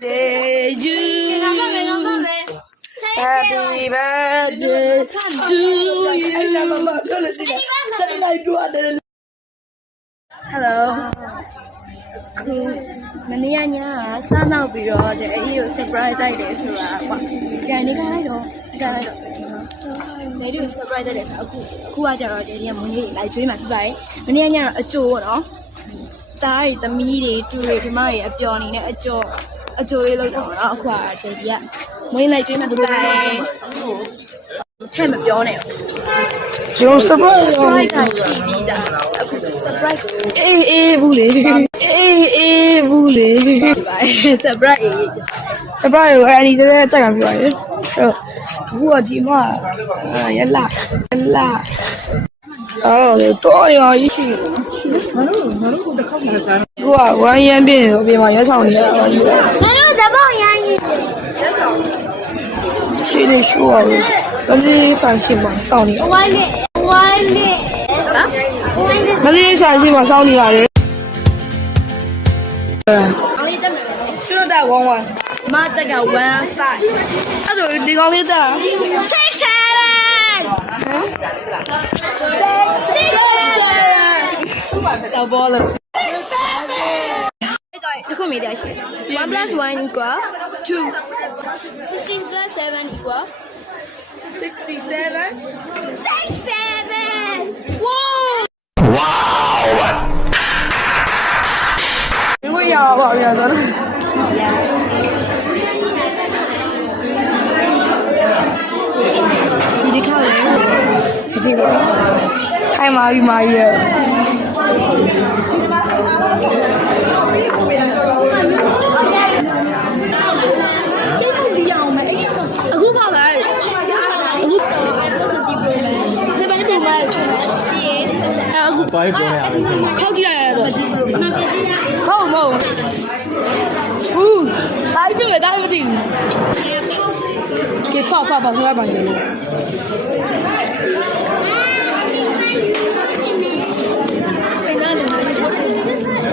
Day you Happy birthday to you Hello ခုမနေ့ညစားနောက်ပြီးတော့အဲ့ဒီကို surprise တိုက်တယ်ဆိုတာကွာကြံနေကြလိုက်တော့နေဒီ surprise တိုက်တယ်ဆိုအခုကကြတော့ဒီကမွေးနေ့လိုက်ကျွေးမှဖြစ်ပါတယ်မနေ့ညအကျိုးပေါ့နော်တားတွေသမီးတွေတူတွေဒီမတွေအပျော်နေနဲ့အကျိုးလေးလောက်တော့နော်အခုကဒီကမွေးလိုက်ကျွေးမှဖြစ်ပါတယ်ထဲမပြောနဲ့ကျွန်တော် surprise ရောရှိပြီးတာအခု surprise အေးဘူးလေအေးဘူးလေ surprise ကိုအဲ့ဒီတည်းတက်ကပြောရတယ်အခုကဒီမှာရလာအော်တော်ရရရှိငါတို့တစ်ခေါက်မှစားသူကဝမ်းရမ်းပြင်းနေတော့အပြင်မှာရွက်ဆောင်နေရတာပါကြီးငါတို့တပေါက်ရမ်းကြီးရှိနေရှိုးရတယ်မလေးဆိုင်ရှိမှာစောင့်နေဝိုင်းလေးမလေးဆိုင်ရှိမှာစောင့်နေရတယ်အောင်လေးတက်မယ်ကျွတ်တာ1မတက်က15အဲ့ဒါဒီကောင်လေးတက်6 7ဆောဘောလို့တခုမေးတယ်ရှိ1 + 1 equal 2 16 + 7 equal 67 Wow ဒီဝရပါဗျာဆိုတော့ဒီခါလေဒီလိုခိုင်မာပြီးမာကြီးရဲ့အခုပေါက်လာအခုpositive pro 7 pro မှာအခုပိုင်းပေါ်နေရတယ်ခောက်ကြည့်ရတော့ဟုတ်ဦးတိုင်းပြတိုင်းမသိဘူးကဲဖောက်ဆိုရပါမယ်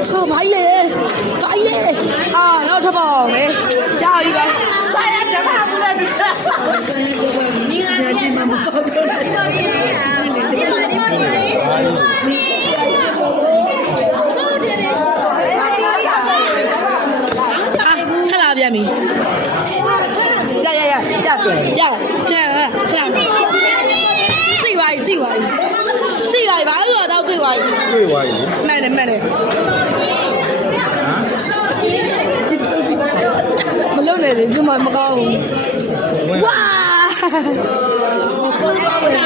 ဟောဘာလဲနောက်ထပ်ပါအောင်လေကြာပြီပါဆိုင်ရဓမ္မဘူးလည်းမိငါပြည့်မှာမဟုတ်ဘူးခလာပြန်ပြီရခလာသိပါဘာလို့တော့သိပါမှန်တယ်မလုံနဲ့လေဒီမှာမကောင်းဘူးဝါ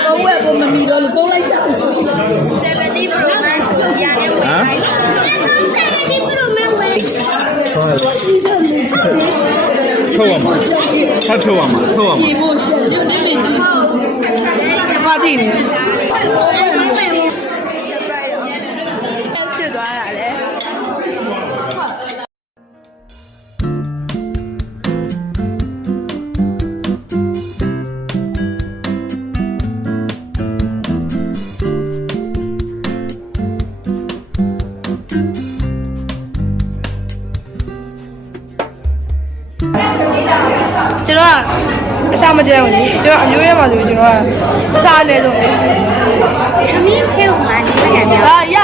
ဘဝဘမမီတော့လို့ပုံလိုက်ရှာ70 Pro Max ကိုရနေဝင်လိုက်70 Pro Max ဝယ်ထုတ်ရမှာပြေဖို့ရှယ်ပါကြည့်နေဖြစ်သွားတာလေကျွန်တော်အစားမကြမ်းဘူးလေကျွန်တော်အမျိုးရဲမှာဆိုကျွန်တော်ကအစားအနည်းဆုံးလေသမီးဖေးကိုမှနေမခံပြောရ